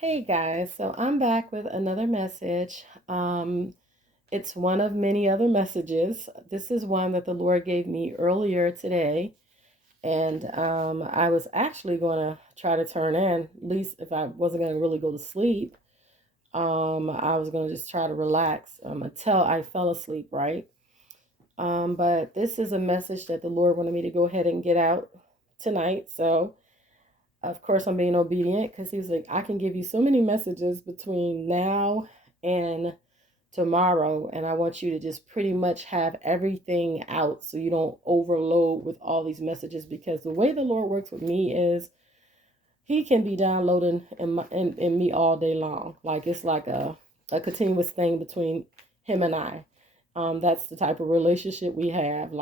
Hey guys, so I'm back with another message. It's one of many other messages. This is one that the Lord gave me earlier today, and I was actually going to try to turn in, at least if I wasn't going to really go to sleep. I was going to just try to relax until I fell asleep, right? But this is a message that the Lord wanted me to go ahead and get out tonight, so. Of course, I'm being obedient because he was like, I can give you so many messages between now and tomorrow, and I want you to just pretty much have everything out so you don't overload with all these messages. Because the way the Lord works with me is he can be downloading in me all day long. Like it's like a continuous thing between him and I. That's the type of relationship we have.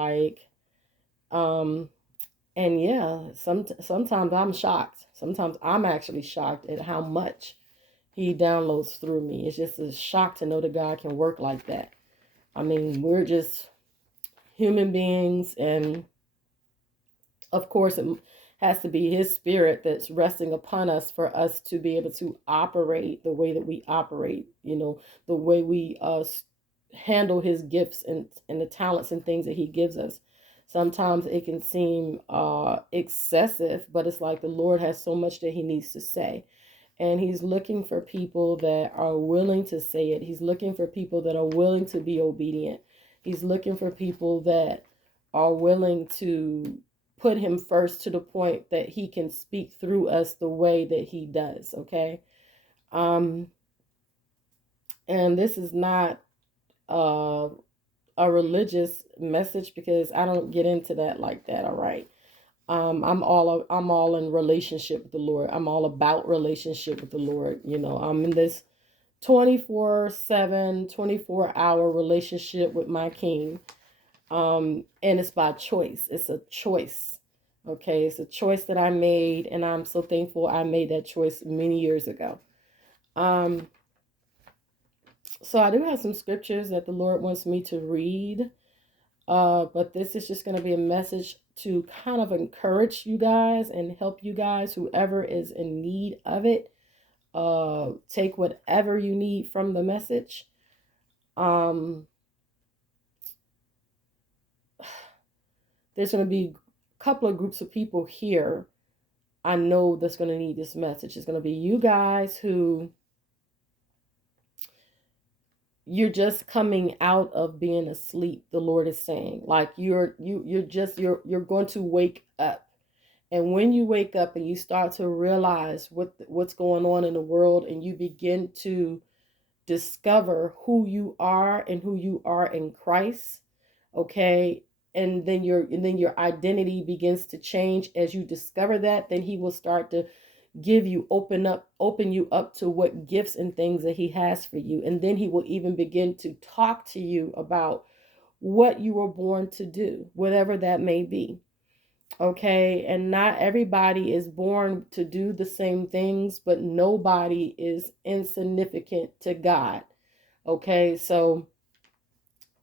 Um, and yeah, sometimes I'm shocked. Sometimes I'm actually shocked at how much he downloads through me. It's just a shock to know that God can work like that. I mean, we're just human beings, and of course, it has to be His Spirit that's resting upon us for us to be able to operate the way that we operate. The way we handle His gifts and the talents and things that He gives us. Sometimes it can seem excessive, but it's like the Lord has so much that He needs to say. And He's looking for people that are willing to say it. He's looking for people that are willing to be obedient. He's looking for people that are willing to put Him first to the point that He can speak through us the way that He does. Okay. Um, and this is not uh, a religious message because I don't get into that like that. All right. I'm all in relationship with the Lord. I'm all about relationship with the Lord. I'm in this 24/7, 24-hour relationship with my King. And it's by choice. It's a choice. Okay, it's a choice that I made, and I'm so thankful I made that choice many years ago. Um, so I do have some scriptures that the Lord wants me to read. But this is just going to be a message to kind of encourage you guys and help you guys, whoever is in need of it. Take whatever you need from the message. Um, there's going to be a couple of groups of people here I know that's going to need this message. It's going to be you guys who you're just coming out of being asleep. The Lord is saying, like you're going to wake up. And when you wake up and you start to realize what's going on in the world, and you begin to discover who you are and who you are in Christ, okay? And then your identity begins to change as you discover that, then he will start to open you up to what gifts and things that he has for you. And then he will even begin to talk to you about what you were born to do, whatever that may be. Okay, and not everybody is born to do the same things, but nobody is insignificant to God. Okay, so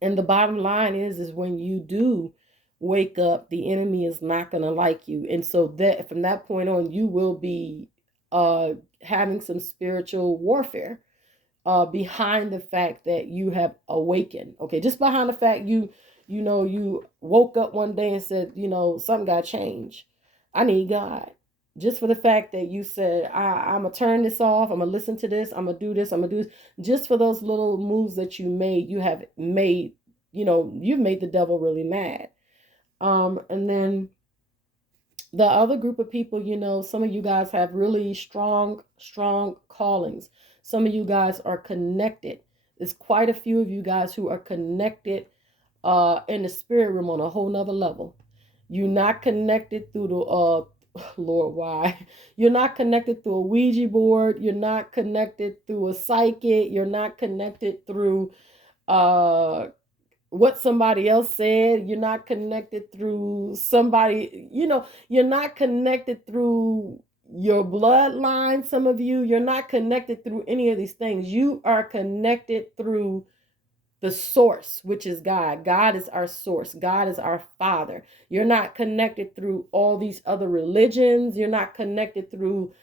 and the bottom line is when you do wake up, the enemy is not going to like you. And so that from that point on, you will be having some spiritual warfare behind the fact that you have awakened. Okay, just behind the fact you woke up one day and said, something got changed. I need God. Just for the fact that you said, I'm going to turn this off. I'm going to listen to this. I'm going to do this. I'm going to do this. Just for those little moves that you have made, you've made the devil really mad. And then the other group of people, some of you guys have really strong callings. Some of you guys are connected. There's quite a few of you guys who are connected in the spirit realm on a whole nother level. You're not connected through the Lord, why? You're not connected through a Ouija board. You're not connected through a psychic. You're not connected through uh what somebody else said. You're not connected through somebody, you're not connected through your bloodline. Some of you're not connected through any of these things. You are connected through the source, which is God. God is our source. God is our Father. You're not connected through all these other religions. You're not connected through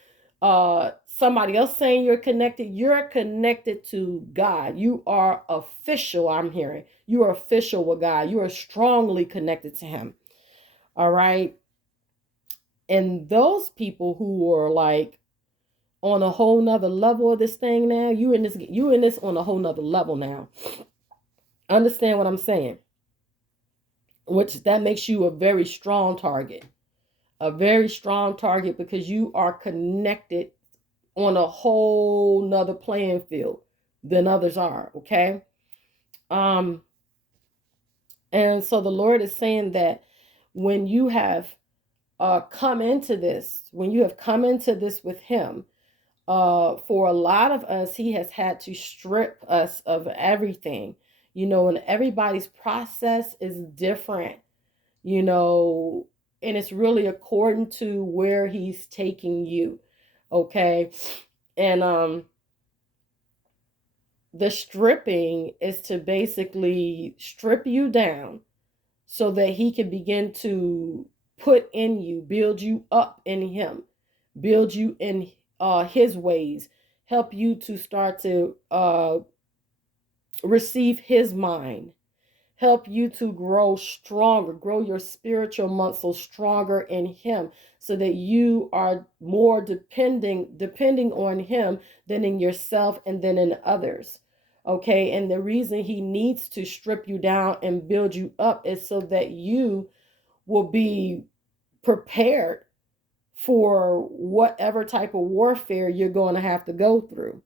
somebody else saying you're connected to God. You are official. I'm hearing you are official with God. You are strongly connected to him. All right. And those people who are like on a whole nother level of this thing now, you in this on a whole nother level now. Understand what I'm saying? Which that makes you a very strong target. A very strong target because you are connected on a whole nother playing field than others are. Okay. Um, and so the Lord is saying that when you have when you have come into this with him, for a lot of us, he has had to strip us of everything, and everybody's process is different, you know, and it's really according to where he's taking you. Okay. And the stripping is to basically strip you down so that he can begin to put in you, build you up in him, build you in his ways, help you to start to receive his mind, help you to grow stronger, grow your spiritual muscles stronger in him so that you are more depending on him than in yourself and then in others. Okay, and the reason he needs to strip you down and build you up is so that you will be prepared for whatever type of warfare you're going to have to go through.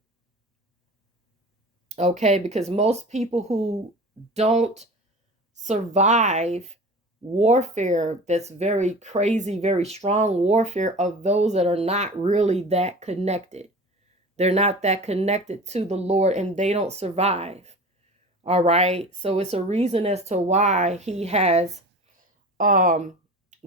Okay, because most people who don't survive warfare that's very crazy, very strong warfare of those that are not really that connected. They're not that connected to the Lord and they don't survive. All right. So it's a reason as to why he has um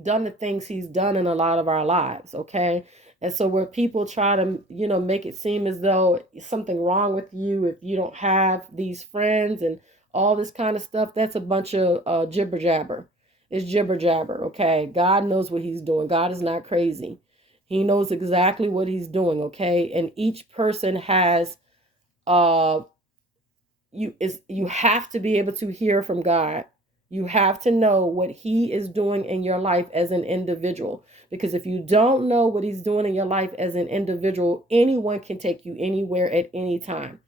done the things he's done in a lot of our lives. Okay. And so where people try to, make it seem as though something wrong with you if you don't have these friends and all this kind of stuff, that's a bunch of jibber jabber. It's jibber jabber. Okay. God knows what he's doing. God is not crazy. He knows exactly what he's doing. Okay. And each person has uh you have to be able to hear from God. You have to know what he is doing in your life as an individual. Because if you don't know what he's doing in your life as an individual, anyone can take you anywhere at any time.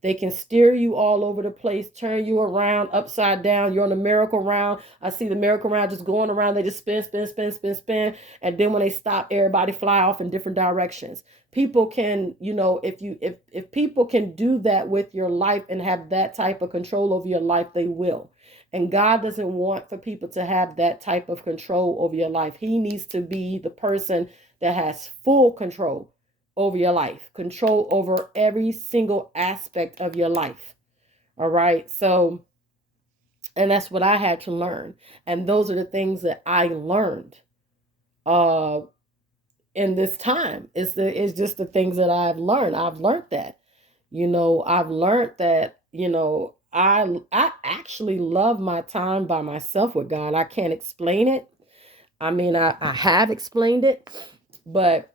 They can steer you all over the place, turn you around, upside down. You're on the merry-go-round. I see the merry-go-round just going around. They just spin, spin, spin, spin, spin. And then when they stop, everybody fly off in different directions. People can, if people can do that with your life and have that type of control over your life, they will. And God doesn't want for people to have that type of control over your life. He needs to be the person that has full control over your life, control over every single aspect of your life. All right. So, and that's what I had to learn. And those are the things that I learned uh in this time. It's just the things that I've learned. I've learned that. I've learned that, I actually love my time by myself with God. I can't explain it. I mean, I have explained it, but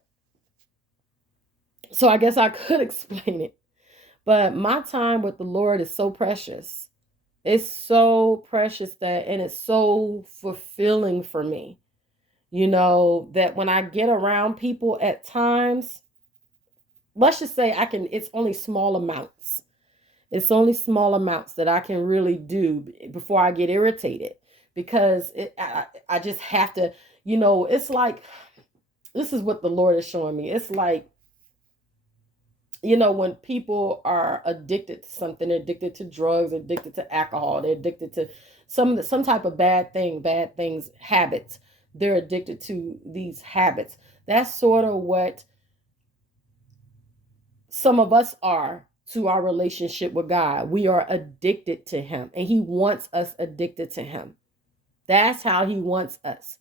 so I guess I could explain it. But my time with the Lord is so precious. It's so precious and it's so fulfilling for me. That when I get around people at times, let's just say it's only small amounts. It's only small amounts that I can really do before I get irritated because I just have to, it's like, this is what the Lord is showing me. It's like, when people are addicted to something, they're addicted to drugs, addicted to alcohol, they're addicted to some type of bad things, habits. They're addicted to these habits. That's sort of what some of us are to our relationship with God. We are addicted to him and he wants us addicted to him. That's how he wants us.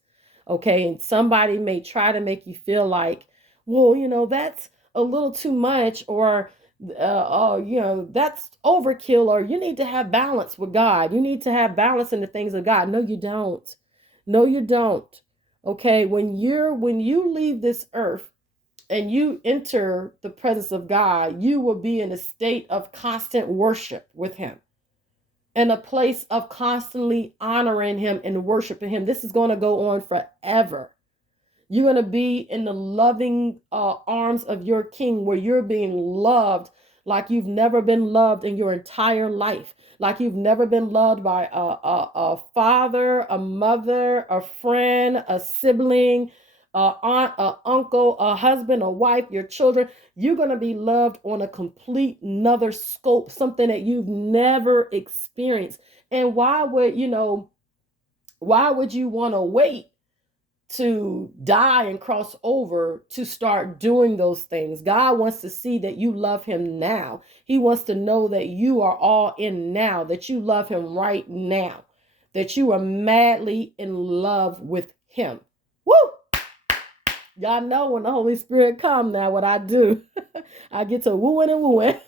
Okay. And somebody may try to make you feel like, well, that's a little too much, or, that's overkill, or you need to have balance with God. You need to have balance in the things of God. No, you don't. No, you don't. Okay. When you leave this earth, and you enter the presence of God, you will be in a state of constant worship with him, in a place of constantly honoring him and worshiping him. This is going to go on forever. You're going to be in the loving arms of your king, where you're being loved like you've never been loved in your entire life, like you've never been loved by a father, a mother, a friend, a sibling, a aunt, a uncle, a husband, a wife, your children. You're going to be loved on a complete another scope, something that you've never experienced. And why would you want to wait to die and cross over to start doing those things? God wants to see that you love him now. He wants to know that you are all in now, that you love him right now, that you are madly in love with him. Woo! Y'all know when the Holy Spirit come now what I do. I get to wooing and wooing.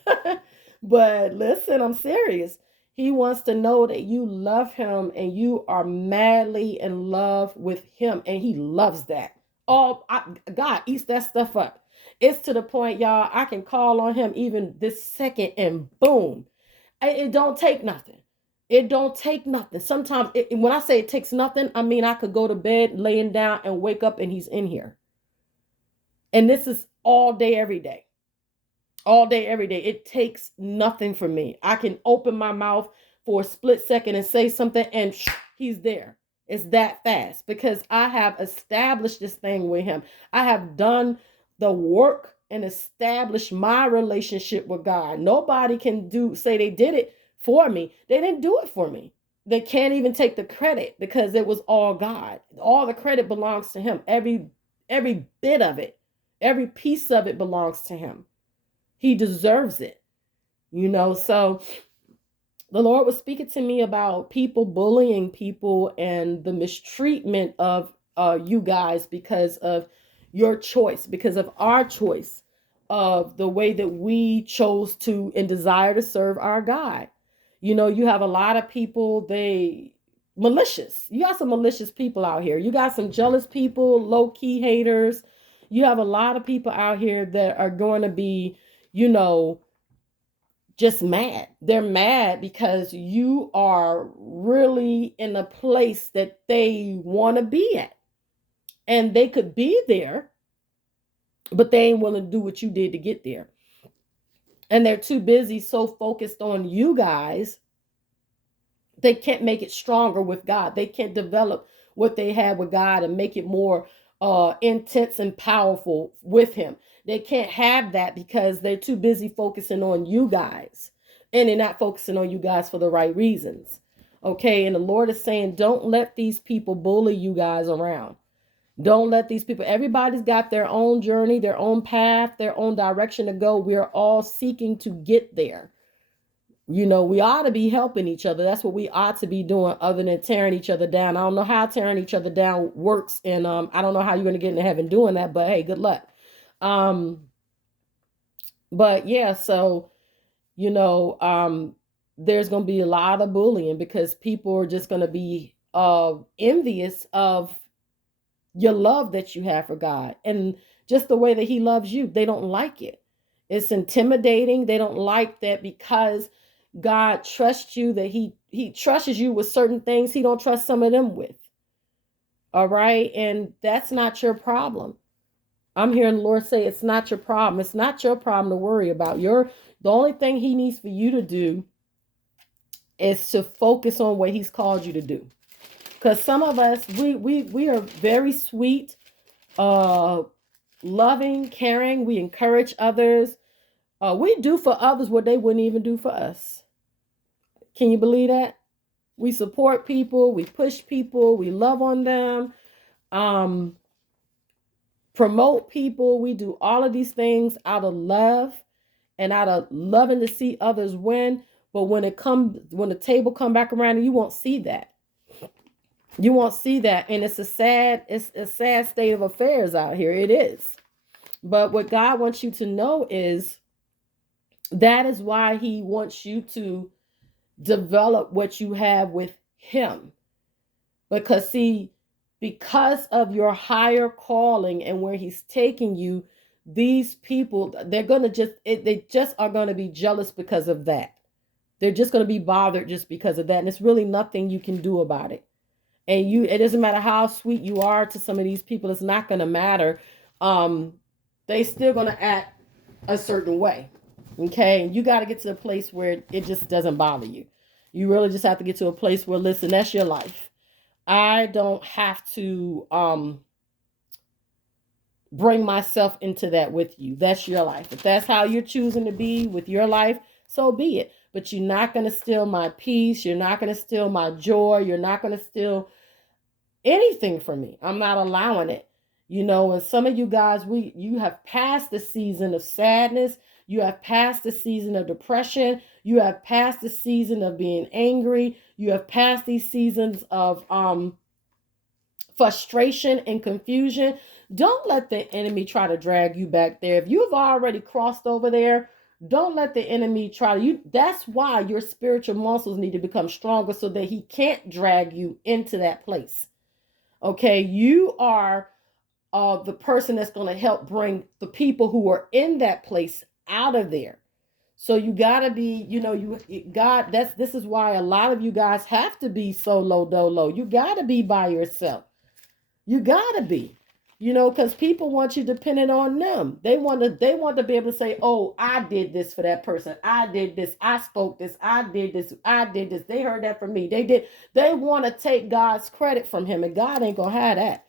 But listen, I'm serious. He wants to know that you love him and you are madly in love with him. And he loves that. God eats that stuff up. It's to the point, y'all, I can call on him even this second and boom. It don't take nothing. It don't take nothing. Sometimes when I say it takes nothing, I mean I could go to bed laying down and wake up and he's in here. And this is all day, every day. All day, every day. It takes nothing for me. I can open my mouth for a split second and say something and he's there. It's that fast because I have established this thing with him. I have done the work and established my relationship with God. Nobody can say they did it for me. They didn't do it for me. They can't even take the credit because it was all God. All the credit belongs to him. Every bit of it, every piece of it belongs to him. He deserves it, so the Lord was speaking to me about people bullying people and the mistreatment of you guys because of your choice, because of our choice of the way that we chose to and desire to serve our God. You have a lot of people, they malicious. You got some malicious people out here. You got some jealous people, low-key haters. You have a lot of people out here that are going to be just mad. They're mad because you are really in a place that they want to be at. And they could be there, but they ain't willing to do what you did to get there. And they're too busy, so focused on you guys, they can't make it stronger with God. They can't develop what they have with God and make it more intense and powerful with him. They can't have that because they're too busy focusing on you guys. And they're not focusing on you guys for the right reasons. Okay. And the Lord is saying, don't let these people bully you guys around. Don't let these people, everybody's got their own journey, their own path, their own direction to go. We're all seeking to get there. We ought to be helping each other. That's what we ought to be doing other than tearing each other down. I don't know how tearing each other down works. And I don't know how you're going to get into heaven doing that, but hey, good luck. But yeah, so, there's going to be a lot of bullying because people are just going to be envious of your love that you have for God and just the way that he loves you. They don't like it. It's intimidating. They don't like that because God trusts you, that he trusts you with certain things he don't trust some of them with. All right. And that's not your problem. I'm hearing the Lord say it's not your problem. It's not your problem to worry about. The only thing he needs for you to do is to focus on what he's called you to do. Because some of us, we are very sweet, loving, caring. We encourage others. We do for others what they wouldn't even do for us. Can you believe that? We support people. We push people. We love on them. Promote people. We do all of these things out of love and out of loving to see others win. But when the table come back around, you won't see that. You won't see that. And it's a sad state of affairs out here. It is. But what God wants you to know is that is why he wants you to develop what you have with him. Because of your higher calling and where he's taking you, these people, they're going to they just are going to be jealous because of that. They're just going to be bothered just because of that. And it's really nothing you can do about it. And it doesn't matter how sweet you are to some of these people. It's not going to matter. They still going to act a certain way. Okay. And you got to get to a place where it just doesn't bother you. You really just have to get to a place where, listen, that's your life. I don't have to, bring myself into that with you. That's your life. If that's how you're choosing to be with your life, so be it. But you're not going to steal my peace. You're not going to steal my joy. You're not going to steal anything from me. I'm not allowing it. And some of you guys, you have passed the season of sadness. You have passed the season of depression. You have passed the season of being angry. You have passed these seasons of frustration and confusion. Don't let the enemy try to drag you back there. If you've already crossed over there, don't let the enemy try to you. That's why your spiritual muscles need to become stronger so that he can't drag you into that place. Okay, you are the person that's going to help bring the people who are in that place out of there. So you got to be, this is why a lot of you guys have to be solo dolo. You got to be by yourself. You got to be, because people want you dependent on them. They want to be able to say, oh, I did this for that person. I did this. I spoke this. I did this. I did this. They heard that from me. They want to take God's credit from him, and God ain't going to have that.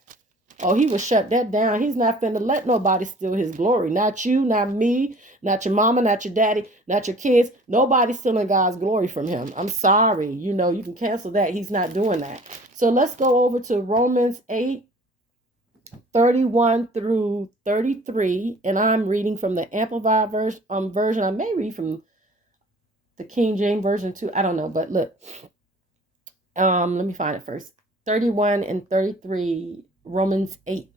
Oh, he will shut that down. He's not finna let nobody steal his glory. Not you, not me, not your mama, not your daddy, not your kids. Nobody's stealing God's glory from him. I'm sorry. You can cancel that. He's not doing that. So let's go over to Romans 8:31 through 33. And I'm reading from the Amplified version. I may read from the King James Version too. I don't know. But look. Let me find it first. 31 and 33. Romans 8.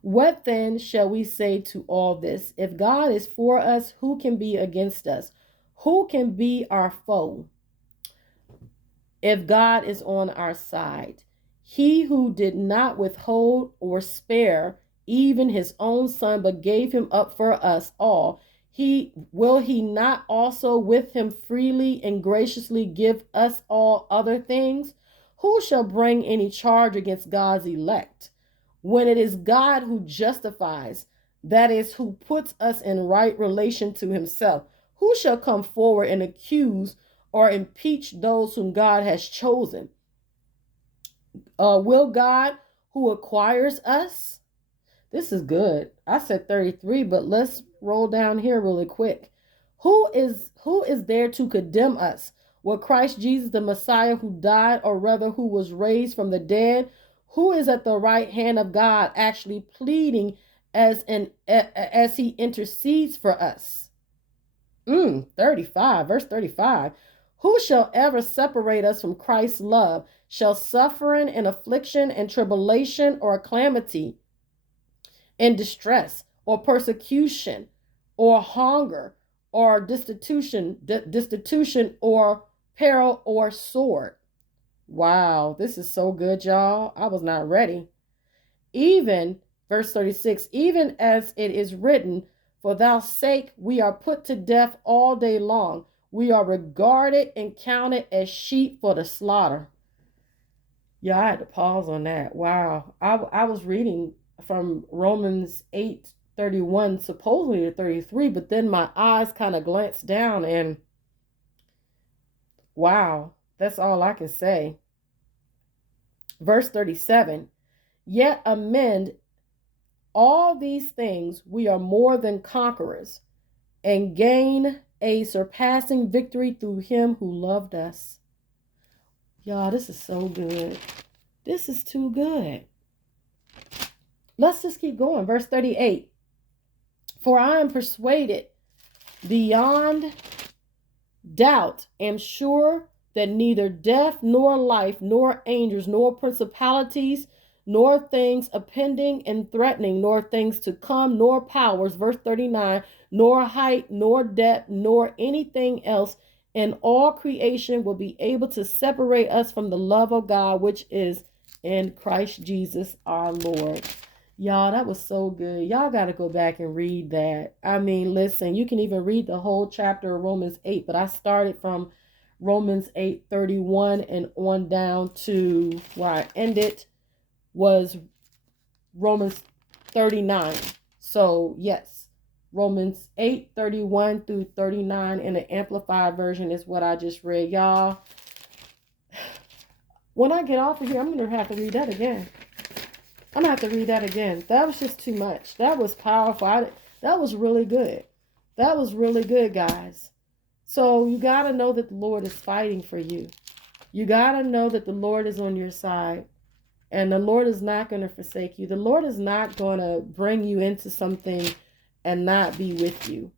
What then shall we say to all this? If God is for us, who can be against us? Who can be our foe? If God is on our side, he who did not withhold or spare even his own son, but gave him up for us all, will he not also with him freely and graciously give us all other things? Who shall bring any charge against God's elect? When it is God who justifies, that is, who puts us in right relation to himself, who shall come forward and accuse or impeach those whom God has chosen? Will God who acquires us? This is good. I said 33, but let's roll down here really quick. Who is there to condemn us? Will Christ Jesus, the Messiah who died, or rather who was raised from the dead, who is at the right hand of God actually pleading as he intercedes for us? 35, verse 35. Who shall ever separate us from Christ's love? Shall suffering and affliction and tribulation or calamity and distress or persecution or hunger or destitution or peril or sword? Wow, this is so good, y'all. I was not ready. Even, verse 36, even as it is written, for thy sake we are put to death all day long. We are regarded and counted as sheep for the slaughter. Yeah, I had to pause on that. Wow. I was reading from Romans 8:31, supposedly to 33, but then my eyes kind of glanced down and wow, that's all I can say. Verse 37, yet amend all these things, we are more than conquerors and gain a surpassing victory through him who loved us. Y'all, this is so good. This is too good. Let's just keep going. Verse 38. For I am persuaded beyond doubt, am sure that neither death nor life, nor angels, nor principalities, nor things impending and threatening, nor things to come, nor powers, verse 39, nor height, nor depth, nor anything else in all creation will be able to separate us from the love of God, which is in Christ Jesus our Lord. Y'all, that was so good. Y'all got to go back and read that. I mean, listen, you can even read the whole chapter of Romans 8, but I started from Romans 8:31 and on down to where I ended was Romans 39. So, yes, Romans 8:31 through 39 in the Amplified version is what I just read. Y'all, when I get off of here, I'm going to have to read that again. I'm going to have to read that again. That was just too much. That was powerful. That was really good. That was really good, guys. So you got to know that the Lord is fighting for you. You got to know that the Lord is on your side. And the Lord is not going to forsake you. The Lord is not going to bring you into something and not be with you.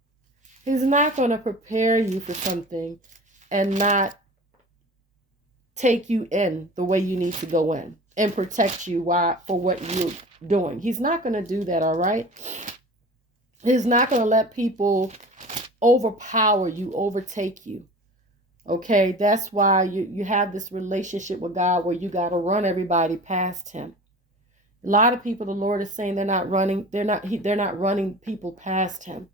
He's not going to prepare you for something and not take you in the way you need to go in and protect you for what you're doing. He's not going to do that, all right? He's not going to let people overpower you, overtake you. Okay, that's why you have this relationship with God where you got to run everybody past him. A lot of people, the Lord is saying they're not running people past him.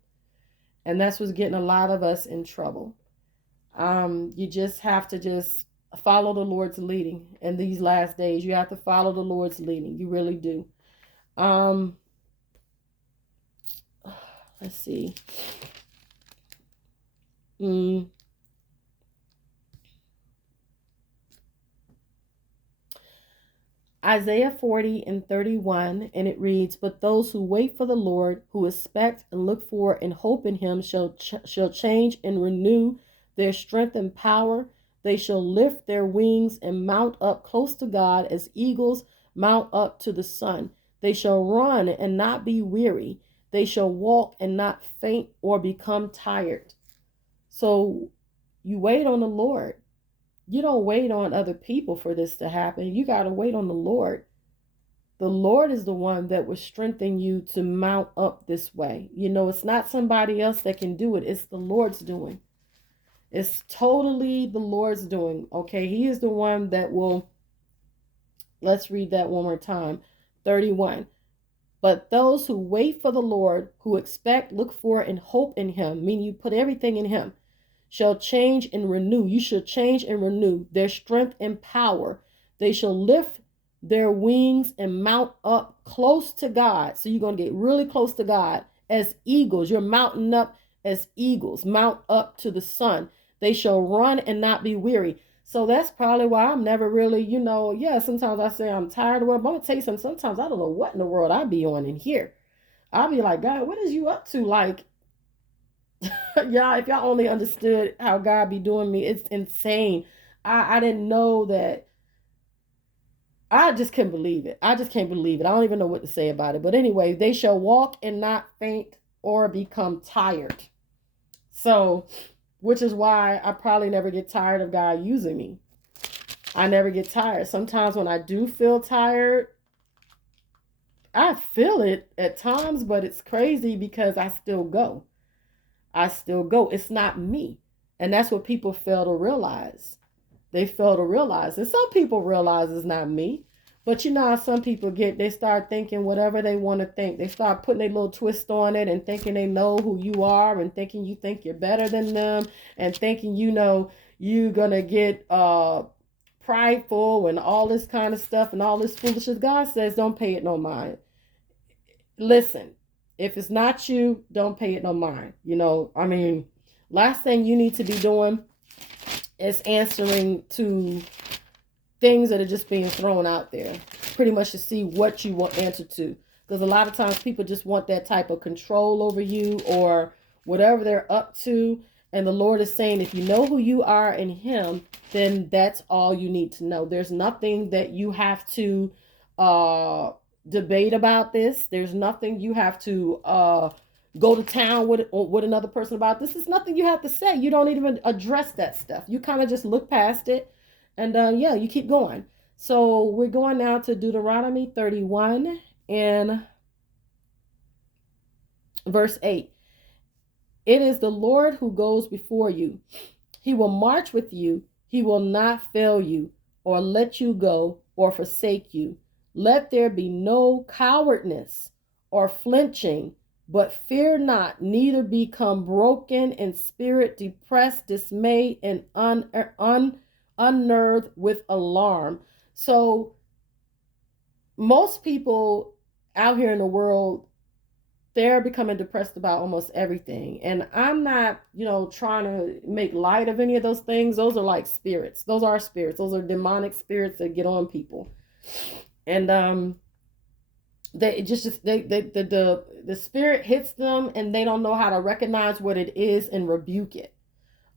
And that's what's getting a lot of us in trouble. You just have to just follow the Lord's leading in these last days. You have to follow the Lord's leading. You really do. Let's see. Isaiah 40:31, and it reads, "But those who wait for the Lord, who expect and look for and hope in him, shall change and renew their strength and power. They shall lift their wings and mount up close to God as eagles mount up to the sun. They shall run and not be weary. They shall walk and not faint or become tired." So you wait on the Lord. You don't wait on other people for this to happen. You got to wait on the Lord. The Lord is the one that will strengthen you to mount up this way. You know, it's not somebody else that can do it. It's the Lord's doing. It's totally the Lord's doing. Okay, he is the one that will. Let's read that one more time. 31. "But those who wait for the Lord, who expect, look for, and hope in him," meaning you put everything in him, "shall change and renew." You shall change and renew their strength and power. They shall lift their wings and mount up close to God. So you're going to get really close to God as eagles. You're mounting up as eagles, mount up to the sun. They shall run and not be weary. So that's probably why I'm never really, sometimes I say I'm tired of work, but I'm going to tell you something. Sometimes I don't know what in the world I be on in here. I'll be like, God, what is you up to? Like, y'all, if y'all only understood how God be doing me, it's insane. I didn't know that. I just can't believe it. I just can't believe it. I don't even know what to say about it. But anyway, they shall walk and not faint or become tired. So, which is why I probably never get tired of God using me. I never get tired. Sometimes when I do feel tired, I feel it at times, but it's crazy because I still go. It's not me. And that's what people fail to realize. They fail to realize. And some people realize it's not me. But you know how some people they start thinking whatever they want to think. They start putting a little twist on it and thinking they know who you are and thinking you think you're better than them and thinking you're going to get prideful and all this kind of stuff and all this foolishness. God says don't pay it no mind. Listen, if it's not you, don't pay it no mind. Last thing you need to be doing is answering to things that are just being thrown out there, pretty much to see what you will answer to. Because a lot of times people just want that type of control over you or whatever they're up to. And the Lord is saying, if you know who you are in him, then that's all you need to know. There's nothing that you have to debate about this. There's nothing you have to go to town with another person about. This is nothing you have to say. You don't even address that stuff. You kind of just look past it and you keep going. So we're going now to Deuteronomy 31 and verse 8. "It is the Lord who goes before you. He will march with you. He will not fail you or let you go or forsake you. Let there be no cowardness or flinching, but fear not, neither become broken in spirit, depressed, dismayed, and unnerved with alarm. So most people out here in the world, they're becoming depressed about almost everything. And I'm not, trying to make light of any of those things. Those are like spirits. Those are spirits. Those are demonic spirits that get on people. And the spirit hits them and they don't know how to recognize what it is and rebuke it.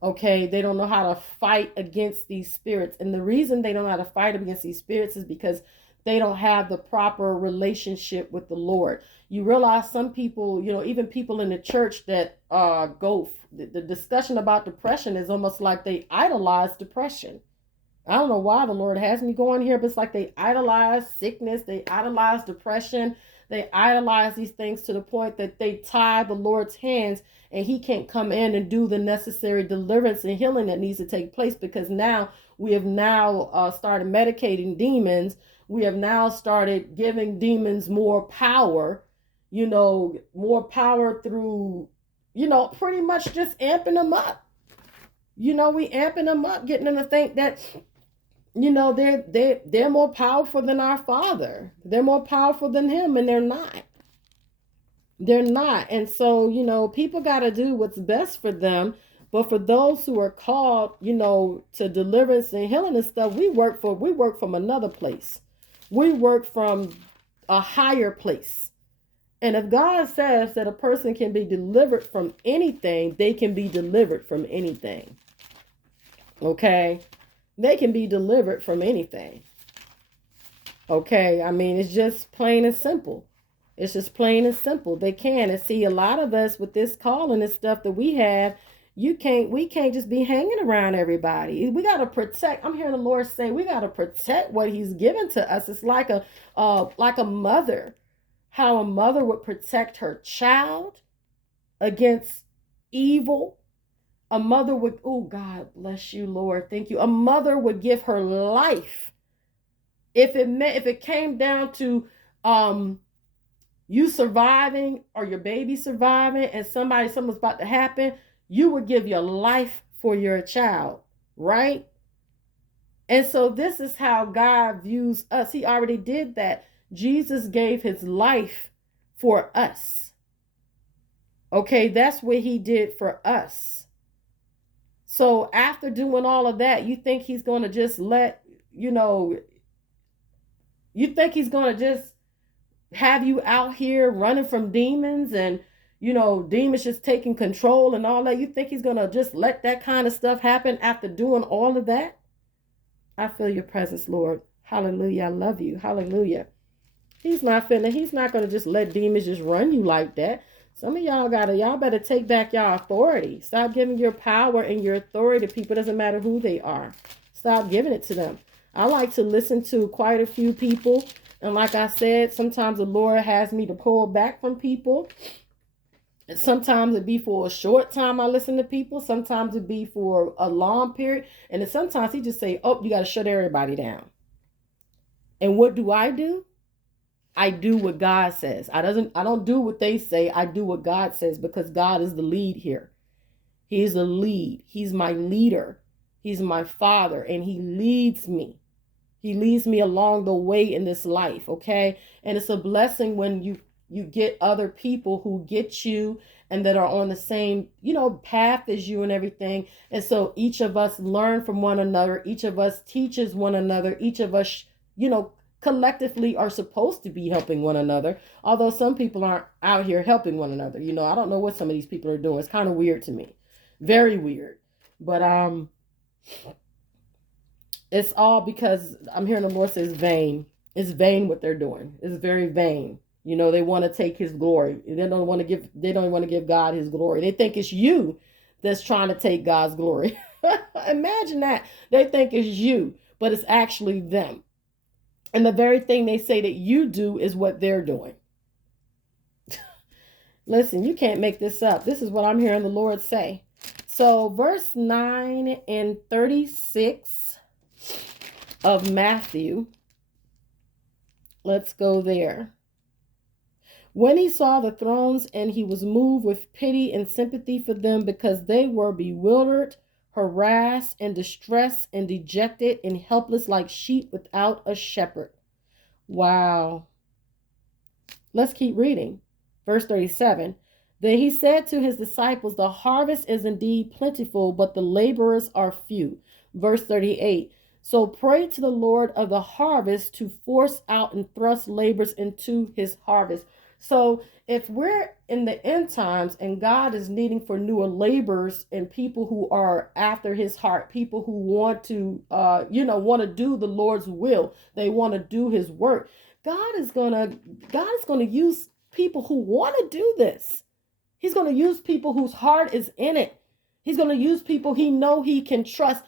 Okay, they don't know how to fight against these spirits. And the reason they don't know how to fight against these spirits is because they don't have the proper relationship with the Lord. You realize some people, even people in the church that the discussion about depression is almost like they idolize depression. I don't know why the Lord has me going here, but it's like they idolize sickness, they idolize depression, they idolize these things to the point that they tie the Lord's hands and he can't come in and do the necessary deliverance and healing that needs to take place, because now we have started medicating demons. We have now started giving demons more power, more power through, pretty much just amping them up. We amping them up, getting them to think that they're more powerful than our Father. They're more powerful than him, and they're not. They're not. And so, people got to do what's best for them. But for those who are called, to deliverance and healing and stuff, we work from another place. We work from a higher place. And if God says that a person can be delivered from anything, they can be delivered from anything. Okay? They can be delivered from anything. Okay? I mean, it's just plain and simple. It's just plain and simple. They can. And see, a lot of us with this calling and stuff that we have, we can't just be hanging around everybody. We got to protect. I'm hearing the Lord say we got to protect what he's given to us. It's like a mother, how a mother would protect her child against evil. A mother would, oh God bless you, Lord, thank you. A mother would give her life if it came down to you surviving or your baby surviving and something's about to happen. You would give your life for your child, right? And so this is how God views us. He already did that. Jesus gave his life for us. Okay, that's what he did for us. So after doing all of that, you think he's going to just have you out here running from demons and, demons just taking control and all that? You think he's going to just let that kind of stuff happen after doing all of that? I feel your presence, Lord. Hallelujah. I love you. Hallelujah. He's not going to just let demons just run you like that. Some of y'all better take back your authority. Stop giving your power and your authority to people. It doesn't matter who they are. Stop giving it to them. I like to listen to quite a few people. And like I said, sometimes the Lord has me to pull back from people. And sometimes it be for a short time I listen to people. Sometimes it be for a long period. And then sometimes he just say, oh, you got to shut everybody down. And what do? I do what God says. I don't do what they say. I do what God says, because God is the lead here. He's the lead. He's my leader. He's my father, and he leads me. He leads me along the way in this life, okay? And it's a blessing when you get other people who get you and that are on the same, path as you and everything. And so each of us learn from one another. Each of us teaches one another. Each of us, collectively are supposed to be helping one another. Although some people aren't out here helping one another. I don't know what some of these people are doing. It's kind of weird to me. Very weird. But it's all because I'm hearing the Lord say it's vain. It's vain what they're doing. It's very vain. They want to take his glory. They don't want to give God his glory. They think it's you that's trying to take God's glory. Imagine that. They think it's you, but it's actually them. And the very thing they say that you do is what they're doing. Listen, you can't make this up. This is what I'm hearing the Lord say. So verse 9 and 36 of Matthew Let's go there. When he saw the thrones, and he was moved with pity and sympathy for them, because they were bewildered, harassed, and distressed, and dejected, and helpless like sheep without a shepherd. Wow. Let's keep reading. Verse 37. Then he said to his disciples, the harvest is indeed plentiful, but the laborers are few. Verse 38. So pray to the Lord of the harvest to force out and thrust laborers into his harvest. So if we're in the end times and God is needing for newer laborers and people who are after his heart, people who want to, want to do the Lord's will, they want to do his work. God is gonna use people who want to do this. He's gonna use people whose heart is in it. He's gonna use people he can trust.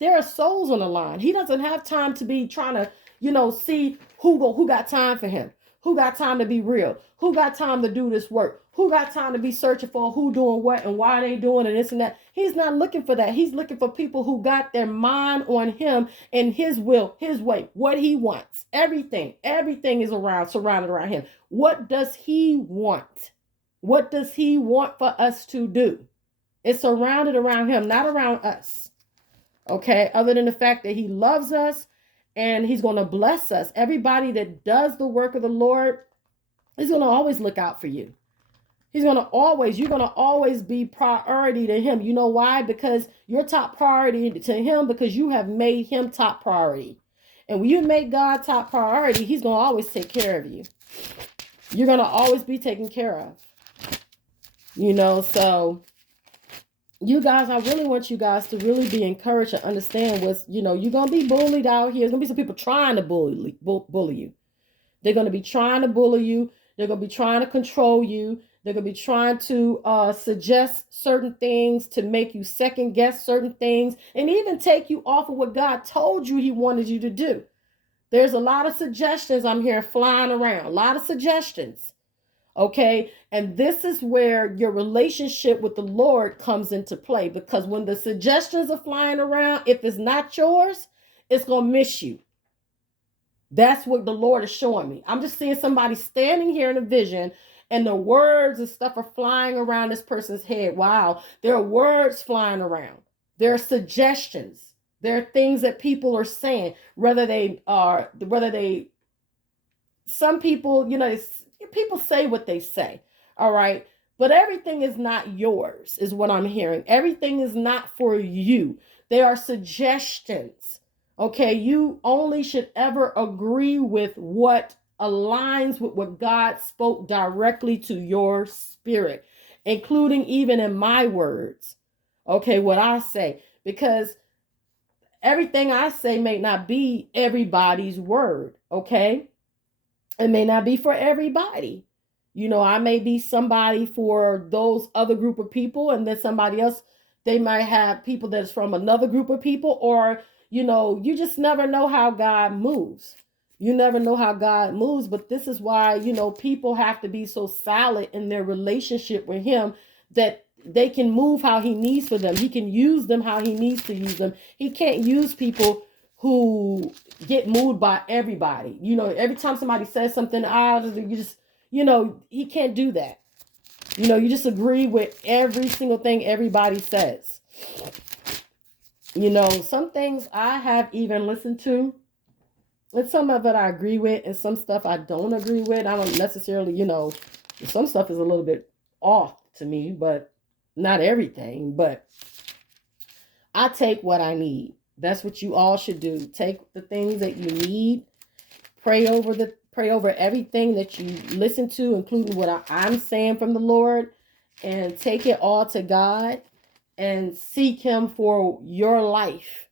There are souls on the line. He doesn't have time to be trying to, see who got time for him, who got time to be real, who got time to do this work, who got time to be searching for who doing what and why they doing and this and that. He's not looking for that. He's looking for people who got their mind on him and his will, his way, what he wants. Everything is surrounded around him. What does he want? What does he want for us to do? It's surrounded around him, not around us. Okay, other than the fact that he loves us and he's going to bless us. Everybody that does the work of the Lord, he's going to always look out for you. You're going to always be priority to him. You know why? Because you're top priority to him, because you have made him top priority. And when you make God top priority, he's going to always take care of you. You're going to always be taken care of. So you guys, I really want you guys to really be encouraged and understand what's, you're going to be bullied out here. There's going to be some people trying to bully you. They're going to be trying to bully you. They're going to be trying to control you. They're going to be trying to suggest certain things to make you second guess certain things and even take you off of what God told you he wanted you to do. There's a lot of suggestions I'm hearing flying around, a lot of suggestions. Okay. And this is where your relationship with the Lord comes into play, because when the suggestions are flying around, if it's not yours, it's going to miss you. That's what the Lord is showing me. I'm just seeing somebody standing here in a vision and the words and stuff are flying around this person's head. Wow. There are words flying around. There are suggestions. There are things that people are saying, some people, people say what they say. All right. But everything is not yours, is what I'm hearing. Everything is not for you. They are suggestions. Okay. You only should ever agree with what aligns with what God spoke directly to your spirit, including even in my words. Okay. What I say, because everything I say may not be everybody's word. Okay. It may not be for everybody. I may be somebody for those other group of people, and then somebody else, they might have people that's from another group of people, or, you just never know how God moves. You never know how God moves, but this is why, people have to be so solid in their relationship with him that they can move how he needs for them. He can use them how he needs to use them. He can't use people who get moved by everybody. Every time somebody says something, he can't do that. You just agree with every single thing everybody says. Some things I have even listened to, and some of it I agree with, and some stuff I don't agree with. I don't necessarily, some stuff is a little bit off to me, but not everything. But I take what I need. That's what you all should do. Take the things that you need, pray over everything that you listen to, including what I'm saying from the Lord, and take it all to God and seek him for your life,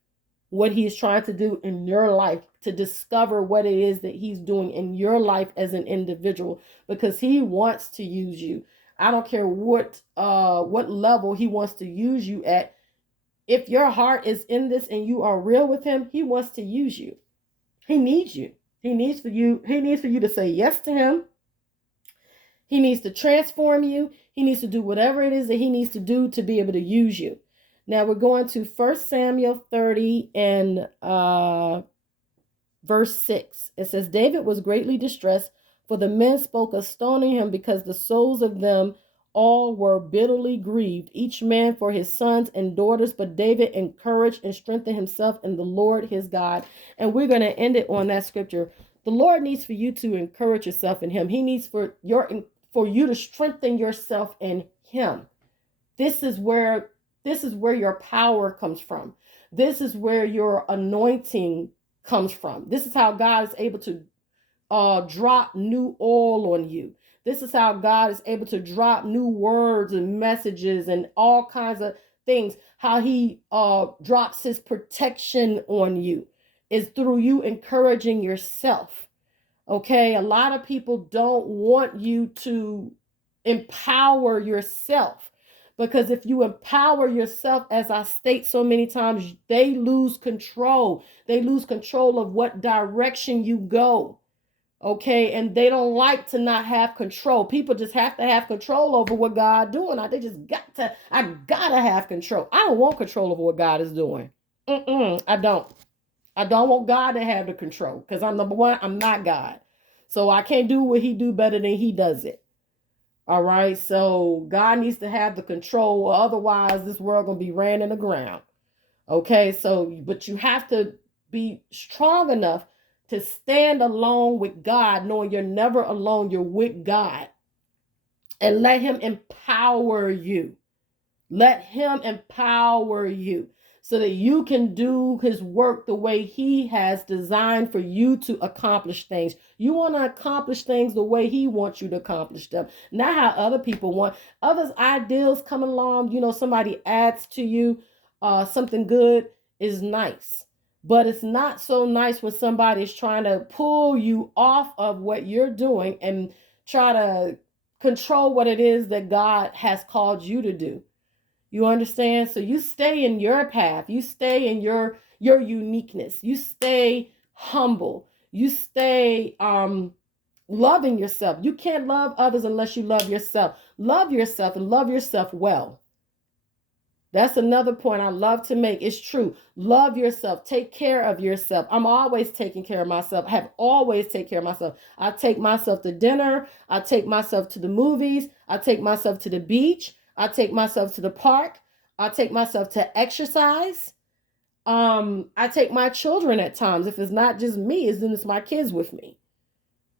what he's trying to do in your life, to discover what it is that he's doing in your life as an individual, because he wants to use you. I don't care what level he wants to use you at. If your heart is in this and you are real with him, he wants to use you. He needs you. He needs for you to say yes to him. He needs to transform you. He needs to do whatever it is that he needs to do to be able to use you. Now we're going to 1 Samuel 30 and verse 6. It says, David was greatly distressed, for the men spoke of stoning him, because the souls of them all were bitterly grieved, each man for his sons and daughters. But David encouraged and strengthened himself in the Lord his God. And we're going to end it on that scripture. The Lord needs for you to encourage yourself in him. He needs for you to strengthen yourself in him. This is where your power comes from. This is where your anointing comes from. This is how God is able to drop new oil on you. This is how God is able to drop new words and messages and all kinds of things. How he drops his protection on you is through you encouraging yourself. Okay, a lot of people don't want you to empower yourself, because if you empower yourself, as I state so many times, they lose control. They lose control of what direction you go. Okay, and they don't like to not have control. People just have to have control over what God doing. I gotta have control. I don't want control over what God is doing. I don't. I don't want God to have the control, because I'm number one, I'm not God. So I can't do what he do better than he does it. All right. So God needs to have the control, or otherwise this world gonna be ran in the ground. Okay. So, but you have to be strong enough to stand alone with God, knowing you're never alone. You're with God, and let him empower you. Let him empower you so that you can do his work the way he has designed for you to accomplish things. You want to accomplish things the way he wants you to accomplish them, not how other people want. Others' ideals come along, somebody adds to you something good is nice. But it's not so nice when somebody's trying to pull you off of what you're doing and try to control what it is that God has called you to do. You understand? So you stay in your path. You stay in your uniqueness. You stay humble. You stay loving yourself. You can't love others unless you love yourself. Love yourself and love yourself well. That's another point I love to make. It's true. Love yourself. Take care of yourself. I'm always taking care of myself. I have always taken care of myself. I take myself to dinner. I take myself to the movies. I take myself to the beach. I take myself to the park. I take myself to exercise. I take my children at times. If it's not just me, then it's my kids with me.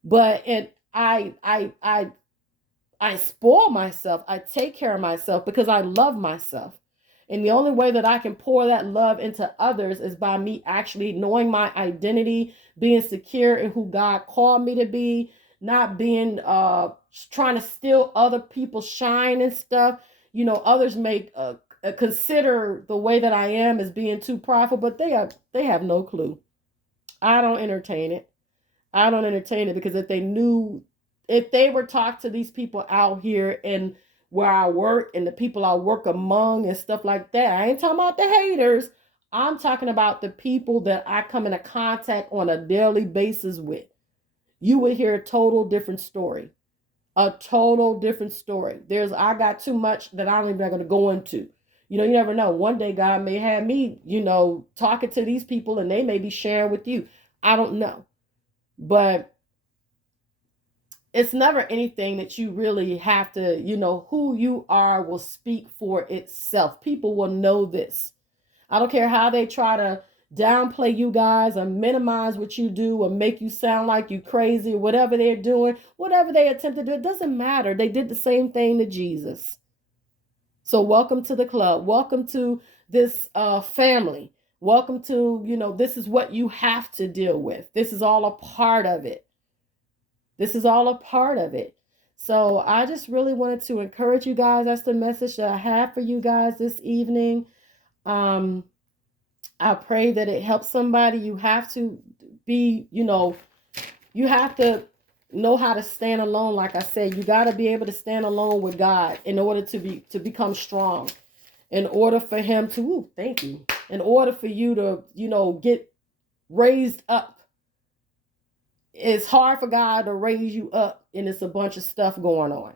But I spoil myself. I take care of myself because I love myself. And the only way that I can pour that love into others is by me actually knowing my identity, being secure in who God called me to be, not being trying to steal other people's shine and stuff. Others may consider the way that I am as being too prideful, but they have no clue. I don't entertain it. I don't entertain it, because if they were talked to these people out here and where I work and the people I work among and stuff like that, I ain't talking about the haters. I'm talking about the people that I come into contact on a daily basis with. You would hear a total different story. A total different story. I got too much that I'm even going to go into. You never know. One day God may have me, talking to these people and they may be sharing with you. I don't know. But it's never anything that you really have to, who you are will speak for itself. People will know this. I don't care how they try to downplay you guys or minimize what you do or make you sound like you crazy or whatever they're doing, whatever they attempt to do. It doesn't matter. They did the same thing to Jesus. So welcome to the club. Welcome to this family. Welcome to, this is what you have to deal with. This is all a part of it. This is all a part of it. So I just really wanted to encourage you guys. That's the message that I have for you guys this evening. I pray that it helps somebody. You have to be, you have to know how to stand alone. Like I said, you got to be able to stand alone with God in order to become strong. In order for him to, thank you. In order for you to, get raised up. It's hard for God to raise you up, and it's a bunch of stuff going on.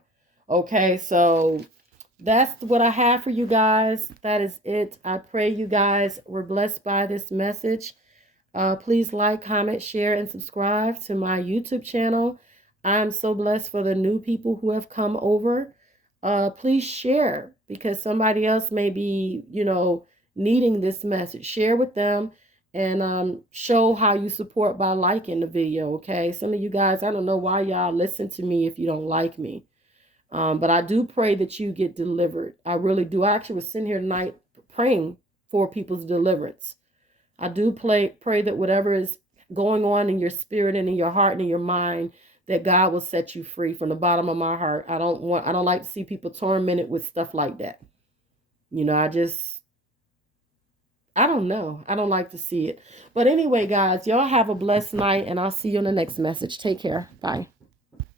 Okay, so that's what I have for you guys. That is it. I pray you guys were blessed by this message. Please like, comment, share, and subscribe to my YouTube channel. I'm so blessed for the new people who have come over. Please share because somebody else may be, needing this message. Share with them and show how you support by liking the video, okay? Some of you guys, I don't know why y'all listen to me if you don't like me. But I do pray that you get delivered. I really do. I actually was sitting here tonight praying for people's deliverance. I do pray that whatever is going on in your spirit and in your heart and in your mind, that God will set you free from the bottom of my heart. I don't like to see people tormented with stuff like that. I don't know. I don't like to see it. But anyway, guys, y'all have a blessed night and I'll see you in the next message. Take care. Bye.